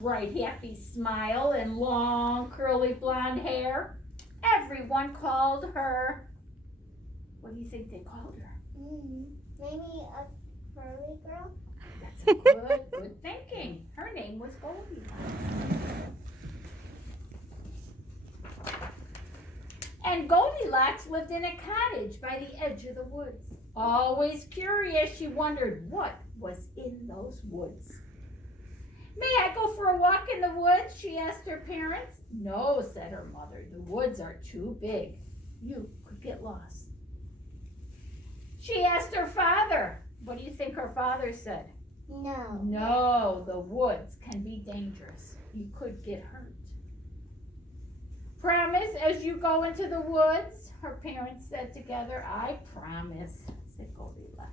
bright, happy smile and long, curly blonde hair. Everyone called her. What do you think they called her? Maybe a curly girl? That's a good thinking. Her name was Goldilocks. And Goldilocks lived in a cottage by the edge of the woods. Always curious, she wondered what was in those woods. May I go for a walk in the woods? She asked her parents. No, said her mother. The woods are too big. You could get lost. She asked her father. What do you think her father said? No. No, the woods can be dangerous. You could get hurt. Promise as you go into the woods, her parents said together. I promise, said Goldilocks.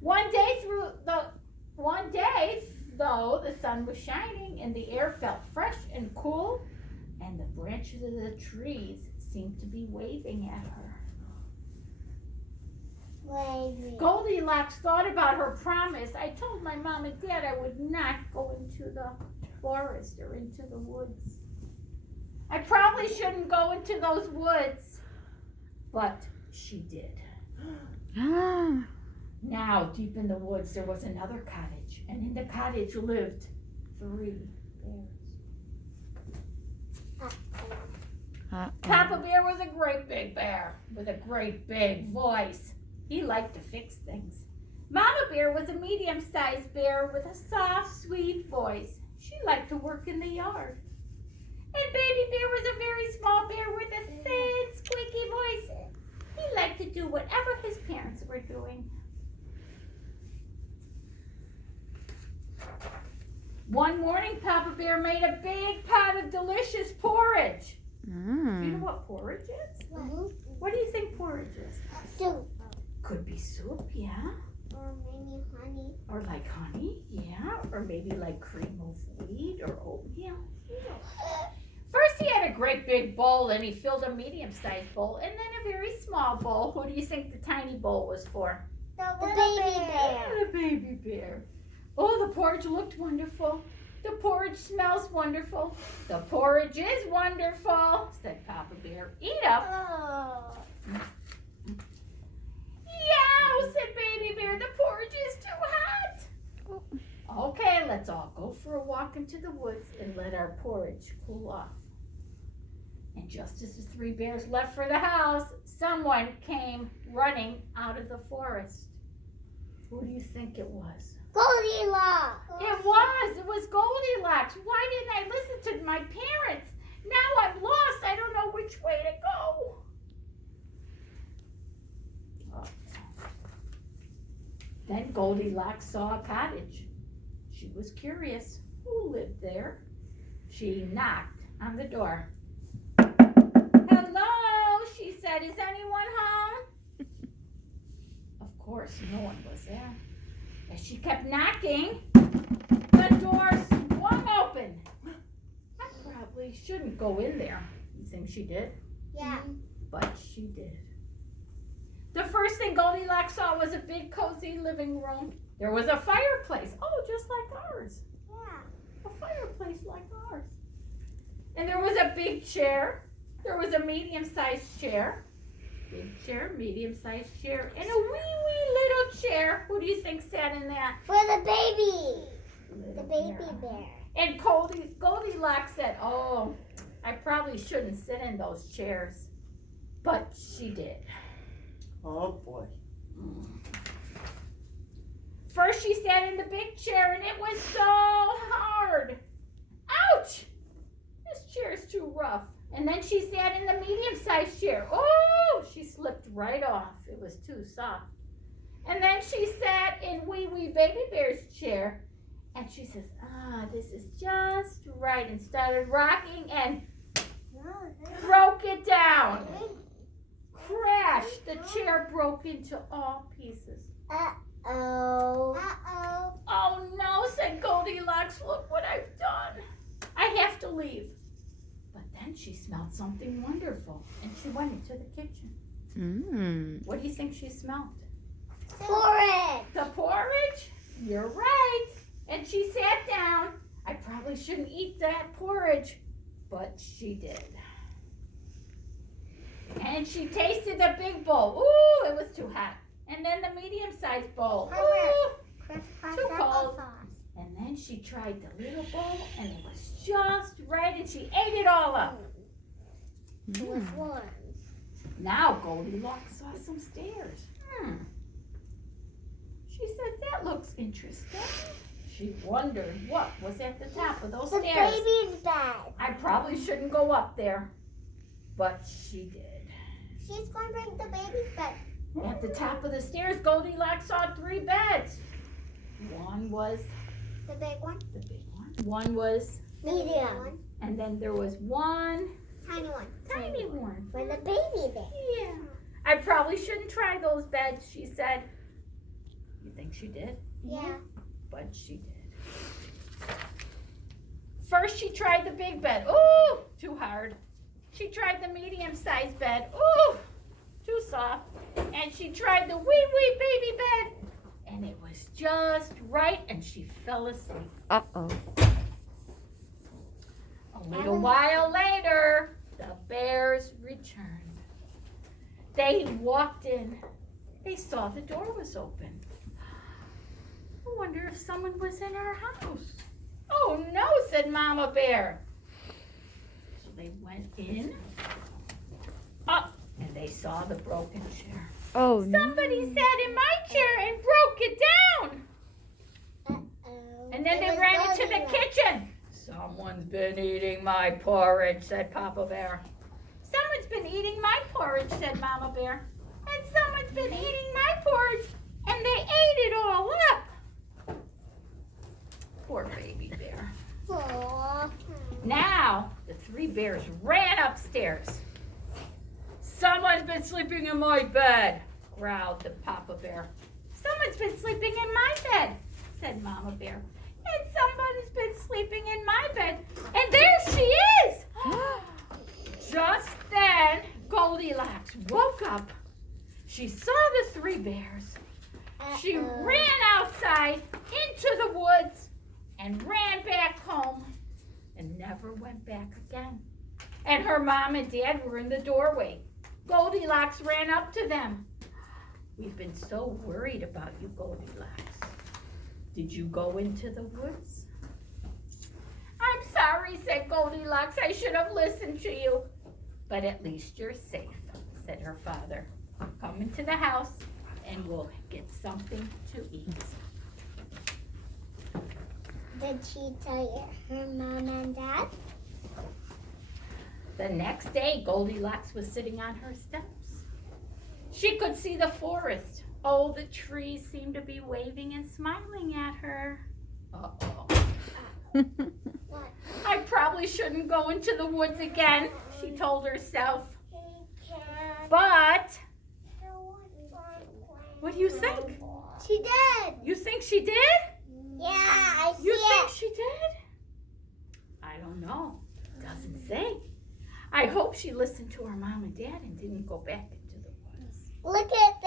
One day, though, the sun was shining and the air felt fresh and cool, and the branches of the trees seemed to be waving at her. Waving. Goldilocks thought about her promise. I told my mom and dad I would not go into the forest or into the woods. I probably shouldn't go into those woods, but she did. Now, deep in the woods, there was another cottage, and in the cottage lived 3 bears. Papa Bear was a great big bear with a great big voice. He liked to fix things. Mama Bear was a medium-sized bear with a soft, sweet voice. She liked to work in the yard. And Baby Bear was a very small bear with a thin, squeaky voice. He liked to do whatever his parents were doing. One morning, Papa Bear made a big pot of delicious porridge. Do you know what porridge is? What do you think porridge is? Soup. Could be soup, yeah. Or maybe honey. Or like honey, yeah. Or maybe like cream of wheat or oatmeal. First, he had a great big bowl, and he filled a medium-sized bowl, and then a very small bowl. Who do you think the tiny bowl was for? The baby bear. The baby bear. Oh, the porridge looked wonderful. The porridge smells wonderful. The porridge is wonderful, said Papa Bear. Eat up. Oh. Yow, said Baby Bear. The porridge is too hot. Okay, let's all go for a walk into the woods and let our porridge cool off. And just as the 3 bears left for the house, someone came running out of the forest. Who do you think it was? Goldilocks. It was Goldilocks. Why didn't I listen to my parents? Now I'm lost. I don't know which way to go. Then Goldilocks saw a cottage. She was curious. Who lived there? She knocked on the door. Hello, she said. Is anyone home? Of course, no one was there. As she kept knocking, the door swung open. I probably shouldn't go in there. You think she did? Yeah. But she did. The first thing Goldilocks saw was a big, cozy living room. There was a fireplace. Oh, just like ours. Yeah. A fireplace like ours. And there was a big chair. There was a medium-sized chair. Big chair, medium-sized chair, and a wee little chair. Who do you think sat in that? For the baby. Little The baby bear. And Goldilocks said, oh, I probably shouldn't sit in those chairs. But she did. Oh boy. First she sat in the big chair and it was so hard. Ouch! This chair is too rough. And then she sat in the medium-sized chair. Oh, she slipped right off. It was too soft. And then she sat in wee Baby Bear's chair. And she says, this is just right. And started rocking and broke it down. Crash! The chair broke into all pieces. Uh-oh. Oh no, said Goldilocks. Look what I've done. I have to leave. But then she smelled something wonderful, and she went into the kitchen. What do you think she smelled? Porridge. The porridge? You're right. And she sat down. I probably shouldn't eat that porridge, but she did. And she tasted the big bowl. Ooh, it was too hot. And then the medium-sized bowl. Ooh, too cold. And then she tried the little bowl, and it was just right, and she ate it all up. With worms. Now Goldilocks saw some stairs. She said, that looks interesting. She wondered what was at the top of those The stairs. baby's bed. I probably shouldn't go up there, but she did. She's going to bring the baby's bed. At the top of the stairs, Goldilocks saw 3 beds. One was The big one. the big one. One was, Medium one. and then there was one Tiny one. tiny one. For the baby bed. Yeah. I probably shouldn't try those beds, she said. You think she did? Yeah. But she did. First she tried the big bed. Ooh, too hard. She tried the medium-sized bed. Ooh, too soft. And she tried the wee baby bed. And it was just right, and she fell asleep. Uh-oh. A little while later, the bears returned. They walked in. They saw the door was open. I wonder if someone was in our house. Oh no, said Mama Bear. So they went in, up, and they saw the broken chair. Oh, no. Somebody sat in my chair and broke it down. Uh-oh. And then It they was ran into the Goldilocks. kitchen. Someone's been eating my porridge, said Papa Bear. Someone's been eating my porridge, said Mama Bear. And someone's been eating my porridge, and they ate it all up. Poor baby bear. Aw. Now, the 3 bears ran upstairs. Someone's been sleeping in my bed, growled the Papa Bear. Someone's been sleeping in my bed, said Mama Bear. And somebody's been sleeping in my bed, and there she is. Just then, Goldilocks woke up. She saw the 3 bears. She Uh-oh. ran outside into the woods and ran back home and never went back again. And her mom and dad were in the doorway. Goldilocks ran up to them. We've been so worried about you, Goldilocks. Did you go into the woods? I'm sorry, said Goldilocks. I should have listened to you. But at least you're safe, said her father. Come into the house and we'll get something to eat. Did she tell her mom and dad? The next day, Goldilocks was sitting on her steps. She could see the forest. Oh, the trees seemed to be waving and smiling at her. Uh-oh. What? I probably shouldn't go into the woods again, she told herself. But, what do you think? She did. You think she did? Yeah, I see You think it. she did? I don't know. Doesn't say. I hope she listened to her mom and dad and didn't go back into the woods. Look at